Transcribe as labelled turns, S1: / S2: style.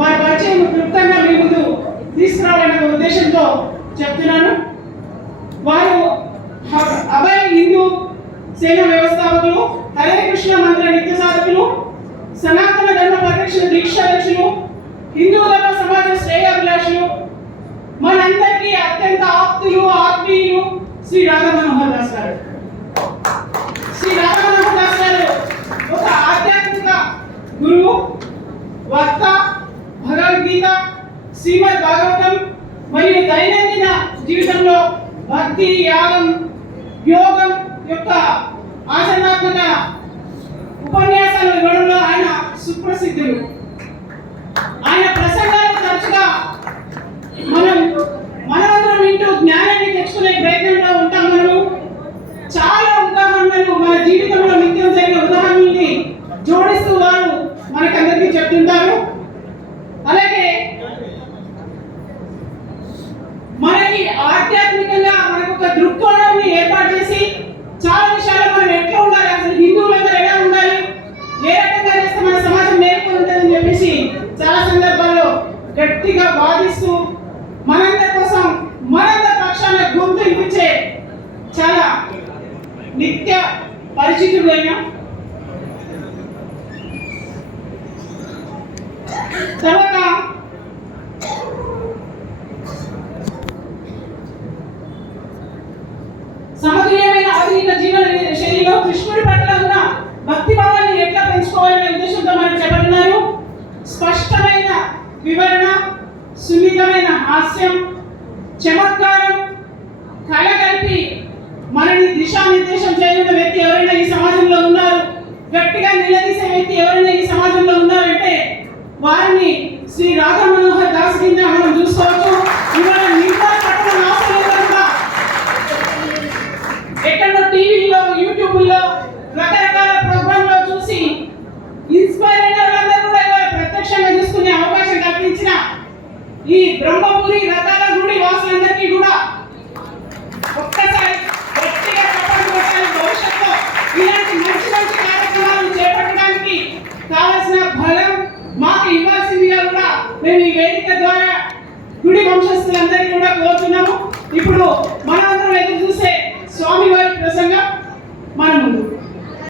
S1: వారి పరిచయం క్లుప్తంగా మీ ముందు తీసుకురావాలనే ఉద్దేశంతో చెప్తున్నాను. వారు అభయ హిందూ సేన వ్యవస్థాపకులు హరే కృష్ణ మంత్ర నిత్య సాధకులు సనాతన ధర్మ పరిరక్షణ దీక్షాధ్యక్షులు హిందూ ధర్మ సమాజ శ్రేయాభిలాషులు మనందరికీ అత్యంత ఆప్తులు ఆత్మీయులు శ్రీ రాధా మనోహర్ దాస్ గారు శ్రీ రాధా మనోహర్ దాస్ గారు ఒక ఆధ్యాత్మిక గురువు వక్త భగవద్గీత శ్రీమద్ భాగవతం మరియు దైనందిన జీవితంలో భక్తి యాగం యోగం యొక్క ఆచరణాత్మక ఉపన్యాసాలు ఇవ్వడంలో ఆయన సుప్రసిద్ధులు. ఆయన ప్రసంగాలు తరచుగా మనం మనమందరం వింటూ జ్ఞానాన్ని తెచ్చుకునే ప్రయత్నంలో ఉంటాం మనము. చాలా ఉదాహరణలు మన జీవితంలో నిత్యం జరిగిన ఉదాహరణల్ని జోడిస్తూ వారు మనకందరికీ చెప్తుంటారు. అలాగే మనకి ఆధ్యాత్మికంగా మనకు ఒక దృక్కోణాన్ని ఏర్పాటు చేసి చాలా విషయాలు మనం ఎట్లా ఉండాలి? అసలు హిందువులందరూ ఎలా ఉండాలి? ఏ రకంగా చేస్తే మన సమాజం మేలుకొని ఉంటుందని చెప్పేసి చాలా సందర్భాల్లో గట్టిగా వాదిస్తూ మనందరి కోసం మనందరి పక్షాన గొంతు ఇప్పించే చాలా నిత్య పరిచితులైన సమగ్రమైన ఆధునిక జీవన శైలిలో కృష్ణుడి పట్ల ఉన్న భక్తి భావాన్ని ఎట్లా పెంచుకోవాలనే ఉద్దేశంతో మనం చెప్పనున్నారు. స్పష్టమైన వివరణ సున్నితమైన హాస్యం చమత్కారం కలగలిపి మనని దిశానిర్దేశం చేయగల వ్యక్తి ఎవరైనా ఈ సమాజంలో ఉన్నారు గట్టిగా నిలదీసి బ్రహ్మపురి రథాల గుడి వాసులందరికీ కూడా ఒక్కసారి గట్టిగా చప్పట్లు కొట్టాలి భవిష్యత్తులో ఇలాంటి మంచి మంచి కార్యక్రమాలను చేపట్టడానికి కావలసిన బలం మాకు ఇవ్వాల్సిందిగా కూడా మేము ఈ వేదిక ద్వారా గుడి వంశస్థులందరికీ కూడా కోరుతున్నాము. ఇప్పుడు మనందరం ఎదురు చూసే స్వామివారి ప్రసంగం మన ముందు.